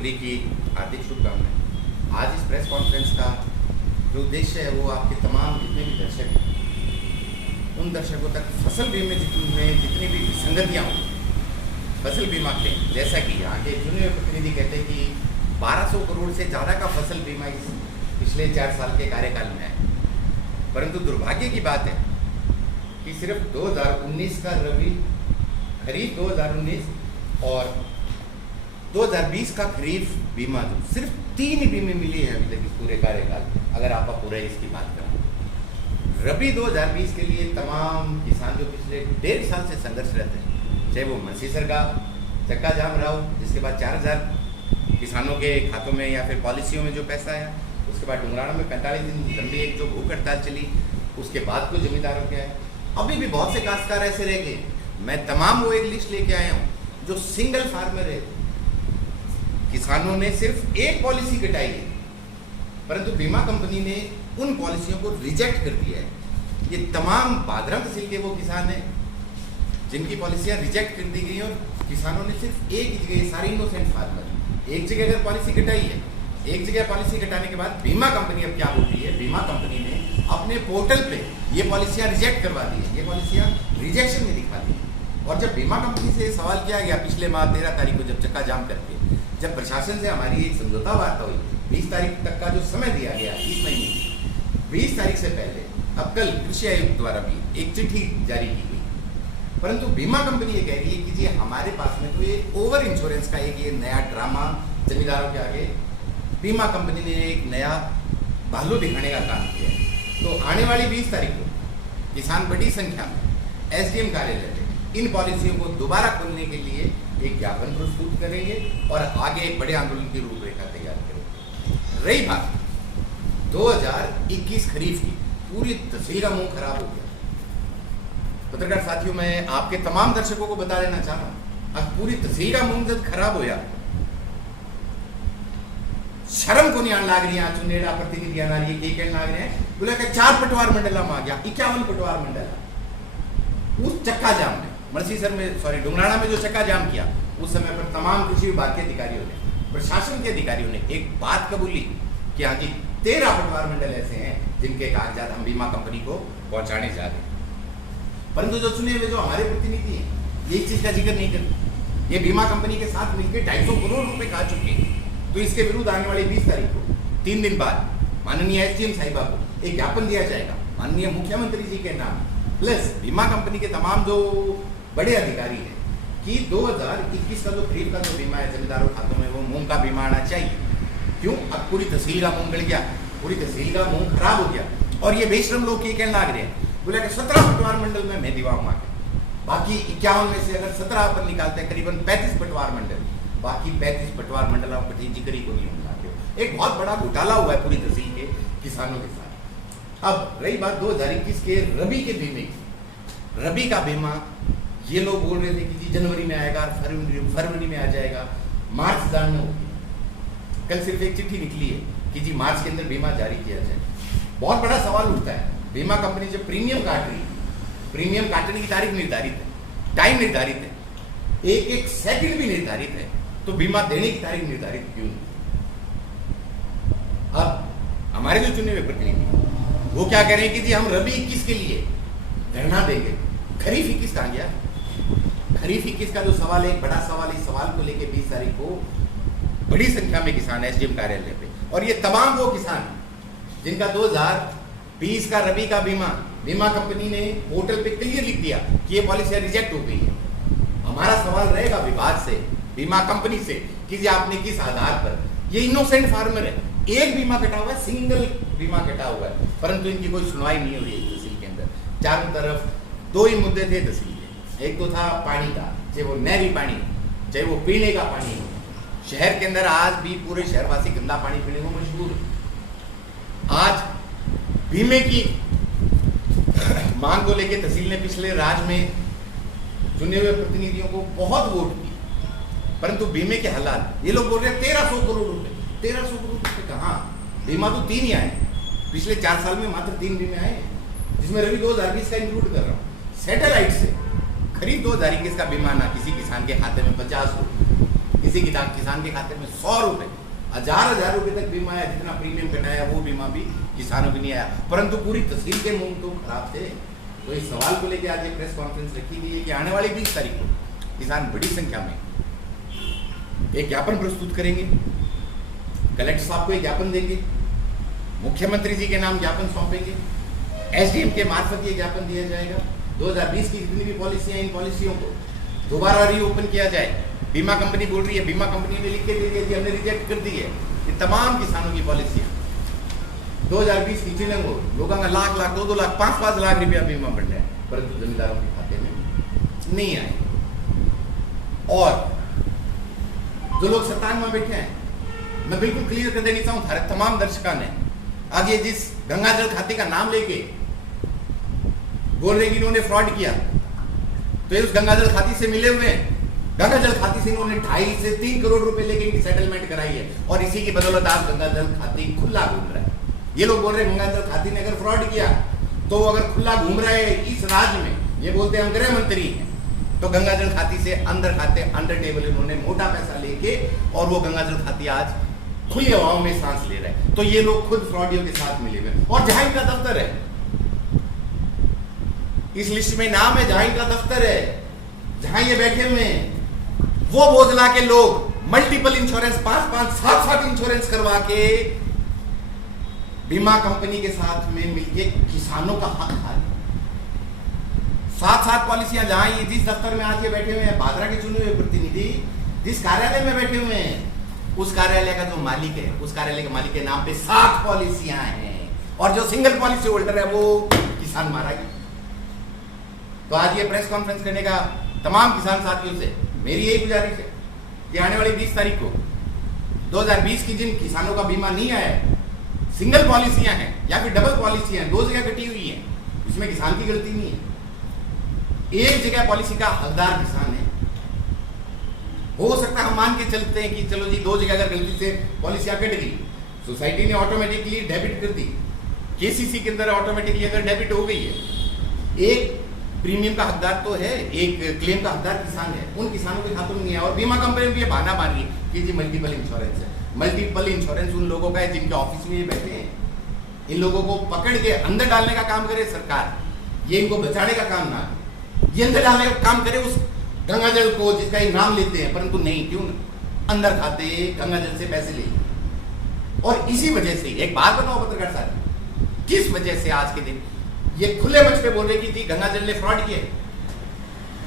होली की हार्दिक शुभकामनाएं। आज इस प्रेस कॉन्फ्रेंस का जो उद्देश्य है वो आपके तमाम जितने भी दर्शक हैं उन दर्शकों तक फसल बीमे में जितनी भी विसंगतियाँ हों फसल बीमा क्लेम, जैसा कि यहाँ के चुने हुए प्रतिनिधि कहते हैं कि 1200 करोड़ से ज़्यादा का फसल बीमा इस पिछले 4 साल के कार्यकाल में है, परंतु दुर्भाग्य की बात है कि सिर्फ 2019 का रबी खरीफ 2019 और 2020 का खरीफ बीमा जो सिर्फ 3 बीमे मिली है अभी तक इस पूरे कार्यकाल में। अगर आप पूरे इसकी बात करें रबी 2020 के लिए तमाम किसान जो पिछले 1.5 साल से संघर्षरत हैं, चाहे वो मनसीसर का चक्का जाम रहा हो जिसके बाद 4000 किसानों के खातों में या फिर पॉलिसियों में जो पैसा आया, उसके बाद डुंगराना में 45 दिन लंबी एक जो भूख हड़ताल चली, उसके बाद कोई जमींदारों के आए, अभी भी बहुत से काश्तकार ऐसे रह गए। मैं तमाम वो एक लिस्ट लेके आया हूँ जो सिंगल फार्मर है, किसानों ने सिर्फ एक पॉलिसी कटाई है परंतु बीमा कंपनी ने उन पॉलिसियों को रिजेक्ट कर दिया है। ये तमाम भादरा तहसील के वो किसान हैं जिनकी पॉलिसियां रिजेक्ट कर दी गई और किसानों ने सिर्फ एक ही जगह, सारे इनोसेंट फार्मर एक जगह अगर पॉलिसी कटाई है, एक जगह पॉलिसी कटाने के बाद बीमा कंपनी अब क्या बोलती है, बीमा कंपनी ने अपने पोर्टल पे ये पॉलिसियां रिजेक्ट करवा दी है, ये पॉलिसियां रिजेक्शन में दिखा दी है। और जब बीमा कंपनी से सवाल किया गया पिछले माह 13 तारीख को जब चक्का जाम करके जब प्रशासन से हमारी एक समझौता वार्ता हुई, 20 तारीख तक का जो समय दिया गया इस महीने 20 तारीख से पहले, अब कल कृषि आयुक्त द्वारा भी एक चिट्ठी जारी की गई, परंतु बीमा कंपनी ये कह रही है कि जी हमारे पास में तो ये ओवर इंश्योरेंस का एक ये नया ड्रामा जमींदारों के आगे बीमा कंपनी ने एक नया भालू दिखाने का काम किया है। तो आने वाली 20 तारीख को किसान बड़ी संख्या में एसडीएम कार्यालय में इन पॉलिसियों को दोबारा खोलने के लिए एक ज्ञापन प्रस्तुत करेंगे और आगे एक बड़े आंदोलन की रूपरेखा तैयार करेंगे। रही बात 2021 खरीफ की, पूरी तहसील का मुंह खराब हो गया। पत्रकार साथियों, मैं आपके तमाम दर्शकों को बता देना चाह रहा हूं, अब पूरी तहसील का मुंह जब खराब हो गया, शर्म को नहीं आने लाग रही है। चुनेड़ा प्रतिनिधि आना रही है, कहने लाग रहे हैं बोला कि 4 पटवार मंडल में आ गया, 51 पटवार मंडल उस चक्का जाम में मनसीसर में डुंगराना में जो चक्का जाम किया उस समय पर तमाम कृषि विभाग के अधिकारियों ने, प्रशासन के अधिकारियों ने एक बात कबूली कि हाँ जी 13 पटवार मंडल ऐसे हैं जिनके कागजात हम बीमा कंपनी को पहुंचाने जा रहे हैं, परंतु जो चुने हुए जो हमारे प्रतिनिधि हैं ये इस चीज का जिक्र नहीं करते। ये बीमा कंपनी के साथ मिलकर 250 करोड़ रुपए खा चुके हैं। तो इसके विरुद्ध आने वाली 20 तारीख को 3 दिन बाद माननीय एसडीएम साहिबा को एक ज्ञापन दिया जाएगा माननीय मुख्यमंत्री जी के नाम, प्लस बीमा कंपनी के तमाम जो बड़े अधिकारी हैं कि 2021 का जो खरीफ का जो बीमा है जमींदारों खातों में वो मूंग का बीमा आना चाहिए। क्यों? अब पूरी तहसील का मूंग गड़ गया, पूरी तहसील का मूंग खराब हो गया और ये बेशरम लोग ये कहने लाग रहे हैं बोला कि 17 पटवार मंडल में मैं दिवाऊंगा, बाकी 51 में से अगर 17 अपन निकालते हैं करीबन 35 पटवार मंडल, बाकी 35 पटवार मंडल आप जिक्र ही को नहीं होगा। एक बहुत बड़ा घोटाला हुआ है पूरी तहसील के किसानों के साथ। अब रही बात 2021 के रबी के बीमे की, रबी का बीमा ये लोग बोल रहे थे कि जी जनवरी में आएगा, फरवरी में आ जाएगा, मार्च जानना होगी। कल सिर्फ एक चिट्ठी निकली है कि जी मार्च के अंदर बीमा जारी किया जाए। बहुत बड़ा सवाल उठता है, बीमा कंपनी जब प्रीमियम काट रही है, प्रीमियम काटने की तारीख निर्धारित है, टाइम निर्धारित है, एक सेकंड भी निर्धारित है, तो बीमा देने की तारीख निर्धारित क्यों नहीं? अब हमारे जो चुने हुए प्रतिनिधि वो क्या कह रहे हैं कि जी हम रबी 21 के लिए धरना देंगे। खरीफ 21 कहाँ गया? खरीफ 21 का जो सवाल है, एक बड़ा सवाल, इस सवाल को लेकर 20 तारीख को बड़ी संख्या में किसान एसडीएम कार्यालय पे, और ये तमाम वो किसान जिनका 2020 का रबी का बीमा कंपनी ने पोर्टल पे क्लियर लिख दिया कि ये पॉलिसी रिजेक्ट हो गई है। हमारा सवाल रहेगा विभाग से, बीमा कंपनी से कि जी आपने किस आधार पर, ये इनोसेंट फार्मर है, एक बीमा कटा हुआ है, सिंगल बीमा कटा हुआ है, परंतु इनकी कोई सुनवाई नहीं हो रही है तहसील के अंदर। चारों तरफ 2 ही मुद्दे थे तहसील के, एक तो था पानी का, चाहे वो नहरी पानी, चाहे वो पीने का पानी हो। शहर के अंदर आज भी पूरे शहरवासी गंदा पानी पीने को मजबूर। आज बीमे की मांग को लेकर तहसील ने पिछले राज में चुने हुए प्रतिनिधियों को बहुत वोट दी, परंतु बीमे के हालात, ये लोग बोल रहे हैं 1300 करोड़ रुपए, 1300 करोड़ रुपए कहाँ? बीमा तो 3 ही आए पिछले 4 साल में, मात्र 3 बीमे आए, जिसमें रबी 2020 का इंक्लूड कर रहा हूँ। सैटेलाइट से खरीफ 2021 का बीमा ना किसी किसान के खाते में 50 हो, किसी किसान के खाते में 100 रुपए, 1000 रुपए तक बीमा आया, जितना प्रीमियम कटाया वो बीमा भी किसानों की नहीं आया, परंतु पूरी तहसील के मुंह तो खराब थे। तो इस सवाल को लेकर आज ये प्रेस कॉन्फ्रेंस रखी गई है कि आने वाली 20 तारीख को किसान बड़ी संख्या में एक ज्ञापन प्रस्तुत करेंगे, कलेक्टर साहब को एक ज्ञापन देंगे, मुख्यमंत्री जी के नाम ज्ञापन सौंपेंगे, एसडीएम के मार्फत ये ज्ञापन दिया जाएगा। 2020 की जितनी भी पॉलिसियां, इन पॉलिसियों को दोबारा रीओपन किया जाए। बीमा कंपनी बोल रही है, बीमा कंपनी ने लिख के दे दिया कि हमने रिजेक्ट कर दी है ये तमाम किसानों की पॉलिसियां। 2020 की चिलंग हो, लोगों का लाख लाख 2-2 लाख 5-5 लाख रुपया बीमा बढ़ रहा है, परंतु जमींदारों के खाते में नहीं आए। और जो लोग सत्तान में बैठे हैं, मैं बिल्कुल क्लियर कर देना चाहूँ हमारे तमाम दर्शकों ने, आगे जिस गंगा जल खाते का नाम लेके बोल रहे कि इन्होंने फ्रॉड किया, तो ये उस गंगा जल खाती से मिले हुए हैं। गंगा जल खाती से इन्होंने 2.5 से 3 करोड़ रुपए लेके इनकी सेटलमेंट कराई है, और इसी की बदौलत आज गंगा जल खाती खुला घूम रहा है। ये लोग बोल रहे हैं गंगा जल खाती ने अगर फ्रॉड किया, तो अगर खुला घूम रहा है इस राज्य में, ये बोलते हैं हम गृह मंत्री हैं, तो गंगा जल खाती से अंदर खाते अंडर टेबल इन्होंने मोटा पैसा लेके, और वो गंगा जल खाती आज खुली हवाओं में सांस ले रहे हैं। तो ये लोग खुद फ्रॉडियों के साथ मिले हुए, और जहां इनका दफ्तर है, इस लिस्ट में नाम है, जहां इनका दफ्तर है, जहां ये बैठे हुए हैं, वो बोझला के लोग मल्टीपल इंश्योरेंस 5-5, 7-7 इंश्योरेंस करवा के बीमा कंपनी के साथ में मिलके किसानों का हक खा रहे। 7-7 पॉलिसियां, जहां ये जिस दफ्तर में आज ये बैठे हुए हैं, भादरा के चुने हुए प्रतिनिधि जिस कार्यालय में बैठे हुए हैं, उस कार्यालय का जो मालिक है, उस कार्यालय के मालिक के नाम पे 7 पॉलिसियां हैं, और जो सिंगल पॉलिसी होल्डर है वो किसान मारा गया। तो आज ये प्रेस कॉन्फ्रेंस करने का तमाम किसान साथियों से मेरी यही गुजारिश है कि आने वाली 20 तारीख को 2020 की जिन किसानों का बीमा नहीं आया, सिंगल पॉलिसियां हैं या फिर डबल पॉलिसियां हैं, 2 जगह कटी हुई हैं, इसमें किसान की गलती नहीं है। एक जगह पॉलिसी का हकदार किसान है, हो सकता है हम मान के चलते हैं कि चलो जी 2 जगह अगर गलती से पॉलिसियां कट गई, सोसाइटी ने ऑटोमेटिकली डेबिट कर दी, केसीसी के अंदर ऑटोमेटिकली अगर डेबिट हो गई है, एक प्रीमियम का हकदार तो है, एक क्लेम का हकदार किसान है, उन किसानों के खातों में नहीं है। और बीमा कंपनी भी ये बहाना मार रही है कि जी मल्टीपल इंश्योरेंस है। मल्टीपल इंश्योरेंस उन लोगों का है जिनके ऑफिस में ये बैठे हैं। इन लोगों को पकड़ के अंदर डालने का काम करे सरकार, ये इनको बचाने का काम ना, ये अंदर डालने का काम करे उस गंगा जल को जिसका ये नाम लेते हैं, परंतु नहीं, क्यों अंदर खाते गंगा जल से पैसे ले। और इसी वजह से एक बात बताओ पत्रकार साहब, किस वजह से आज के दिन ये खुले मंच पे बोल रहे कि गंगा जल ने फ्रॉड किया।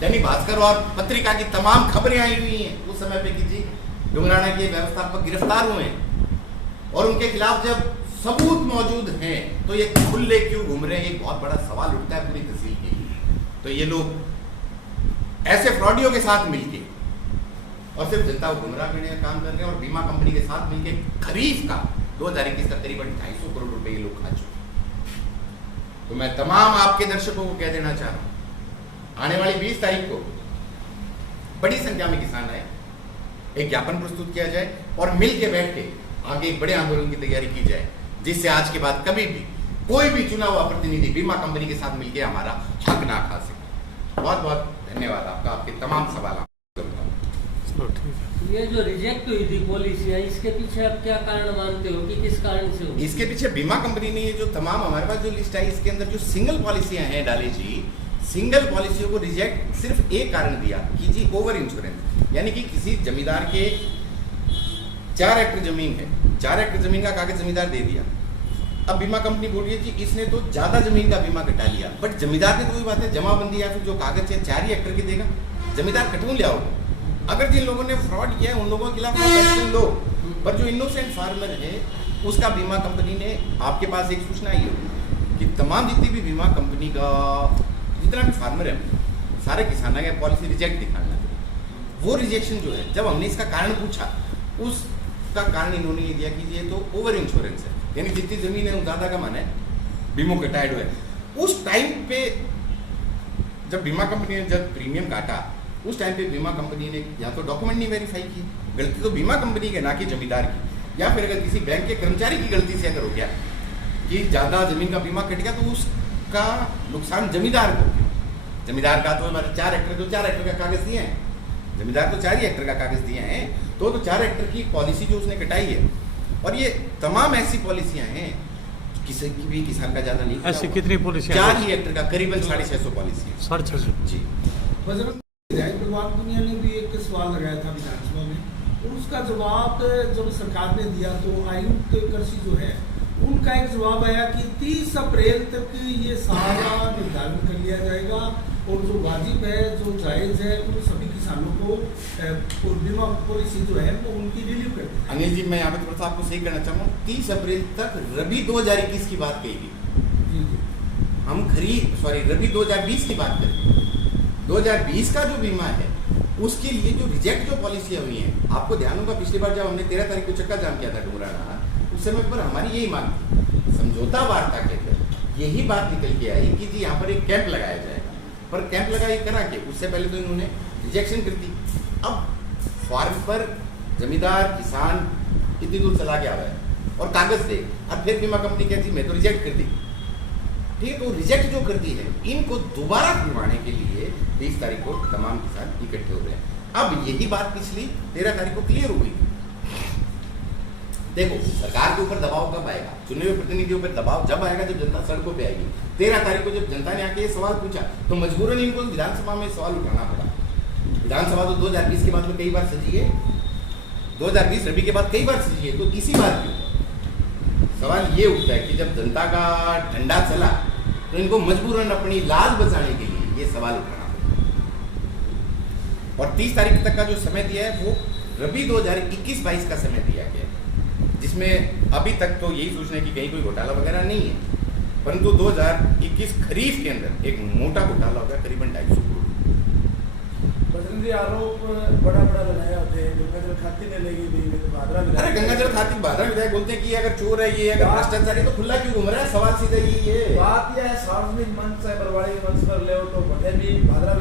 दैनिक भास्कर और पत्रिका की तमाम खबरें आई हुई हैं उस समय पे कि जी डुंगराना के व्यवस्थापक गिरफ्तार हुए हैं, और उनके खिलाफ जब सबूत मौजूद हैं तो ये खुले क्यों घूम रहे हैं, एक बहुत बड़ा सवाल उठता है पूरी तहसील के लिए। तो ये लोग ऐसे फ्रॉडियों के साथ मिलके और सिर्फ जनता को गुमराह करने का काम कर रहे हैं, और बीमा कंपनी के साथ मिलके खरीफ का 2021 का करीबन 250 करोड़ रुपए ये लोग खा चुके। तो मैं तमाम आपके दर्शकों को कह देना चाह रहा हूं, आने वाली 20 तारीख को बड़ी संख्या में किसान आए, एक ज्ञापन प्रस्तुत किया जाए और मिल के बैठ के आगे एक बड़े आंदोलन की तैयारी की जाए, जिससे आज के बाद कभी भी कोई भी चुना हुआ प्रतिनिधि बीमा कंपनी के साथ मिलकर हमारा हक ना खा सके। बहुत बहुत धन्यवाद आपका, आपके तमाम सवाल। ये जो रिजेक्ट हुई थी पॉलिसी है, इसके पीछे आप क्या कारण मानते हो कि किस कारण से हुई? इसके पीछे बीमा कंपनी ने ये जो तमाम हमारे पास जो लिस्ट आई, इसके अंदर जो सिंगल पॉलिसियां हैं डाले जी, सिंगल पॉलिसियों को रिजेक्ट सिर्फ एक कारण दिया कि जी ओवर इंश्योरेंस, यानी कि किसी जमींदार के 4 हेक्टेयर जमीन है, 4 हेक्टेयर जमीन का कागज जमींदार दे दिया। अब बीमा कंपनी बोल रही है जी इसने तो ज्यादा जमीन का बीमा कटा लिया, बट जमींदार ने तो वही बात है, जमाबंदी या फिर जो कागज है 4 ही हेक्टेयर के देगा, जमींदार कटून ले आओ। अगर जिन लोगों ने फ्रॉड किया है उन लोगों के खिलाफ एक्शन लो, पर जो इनोसेंट फार्मर है उसका बीमा कंपनी ने, आपके पास एक सूचना आई हो कि तमाम जितनी भी बीमा कंपनी का जितना भी फार्मर है, सारे किसानों का पॉलिसी रिजेक्ट दिखाना। वो रिजेक्शन जो है, जब हमने इसका कारण पूछा, उसका कारण इन्होंने ये दिया कि ये तो ओवर इंश्योरेंस है, यानी जितनी जमीन है ज़्यादा का मन है बीमो कटाइड हुए। उस टाइम पे जब बीमा कंपनी ने जब प्रीमियम काटा, उस टाइम पे बीमा कंपनी ने या तो डॉक्यूमेंट नहीं वेरीफाई की, गलती तो बीमा कंपनी के ना कि जमींदार की, या फिर अगर किसी बैंक के कर्मचारी की गलती से अगर हो गया कि ज़्यादा जमीन का बीमा कट गया, तो उसका नुकसान जमींदार को, जमींदार का तो हमारे 4 हेक्टेयर, जो 4 हेक्टेयर का कागज दिए हैं, जमींदार तो 4 ही हेक्टेयर का कागज दिए हैं, तो 4 हेक्टेयर की पॉलिसी जो उसने कटाई है। और ये तमाम ऐसी पॉलिसियां हैं, किसी की भी किसान का ज्यादा नहीं। ऐसी कितनी पॉलिसियां? 4 ही हेक्टेयर का करीबन 650 पॉलिसी है। 650 जी। बजरंग भगवान दुनिया ने भी एक सवाल लगाया था विधानसभा में, और उसका जवाब जब सरकार ने दिया तो आयुक्त कृषि जो है उनका एक जवाब आया कि 30 अप्रैल तक ये सारा निर्धारण कर लिया जाएगा, और जो वाजिब है, जो जायज़ है, उन सभी किसानों को बीमा पॉलिसी जो है वो उनकी रिलीव कर दी। अनिल जी, मैं यहाँ पे थोड़ा सा आपको सही करना चाहूँगा। 30 अप्रैल तक रबी 2021 की बात कही गई। जी जी, हम रबी 2020 की बात करें। 2020 का जो बीमा है उसके लिए जो रिजेक्ट जो पॉलिसियाँ हुई हैं, आपको ध्यान होगा पिछली बार जब हमने 13 तारीख को चक्का जाम किया था डुमराना, उस समय पर हमारी यही मांग थी। समझौता वार्ता के अंदर यही बात निकल के आई कि जी यहाँ पर एक कैंप लगाया जाएगा, पर कैंप लगाई करा के उससे पहले तो इन्होंने रिजेक्शन कर दी। अब फार्म पर जमींदार किसान कितनी दूर चला गया है और कागज दे, और फिर बीमा कंपनी कहती मैं तो रिजेक्ट कर दी। ठीक है, तो रिजेक्ट जो कर दी है, इनको दोबारा दिलवाने के लिए 20 तारीख को तमाम किसान इकट्ठे हो रहे हैं। अब यही बात पिछली 13 तारीख को क्लियर हो गई। देखो, सरकार के ऊपर दबाव कब आएगा, चुने हुए प्रतिनिधियों पर दबाव जब आएगा जब जनता सड़कों पे आएगी। 13 तारीख को जब जनता ने आके ये सवाल पूछा तो मजबूरन इनको विधानसभा में सवाल उठाना पड़ा। विधानसभा तो 2020 के बाद में कई बार सजी है, 2020 रबी के बाद कई बार सजी है, तो इसी बात के सवाल ये उठता है कि जब जनता का डंडा चला तो इनको मजबूरन अपनी लाज बचाने के लिए ये सवाल उठाना पड़ा। और 30 तारीख तक का जो समय दिया है वो रबी 2021-22 का समय दिया गया है, जिसमें अभी तक तो यही सोचना है कि कहीं कोई घोटाला वगैरह नहीं है, परंतु 2021 खरीफ के अंदर एक मोटा घोटाला होगा करीबन 250 करोड़। बजरंग जी, आरोप बड़ा लगाया होते हैं, गंगाजल खाती ने लेगी दी भादरा। अरे गंगाजल खाती भादरा विधायक बोलते हैं कि अगर चोर है ये, अगर भ्रष्टाचारी है तो खुला क्यों घूम रहा है? सवाल सीधा ये बात यह है, सार्वजनिक मंच है, बरवाड़ी मंच पर ले तो भले भी भादरा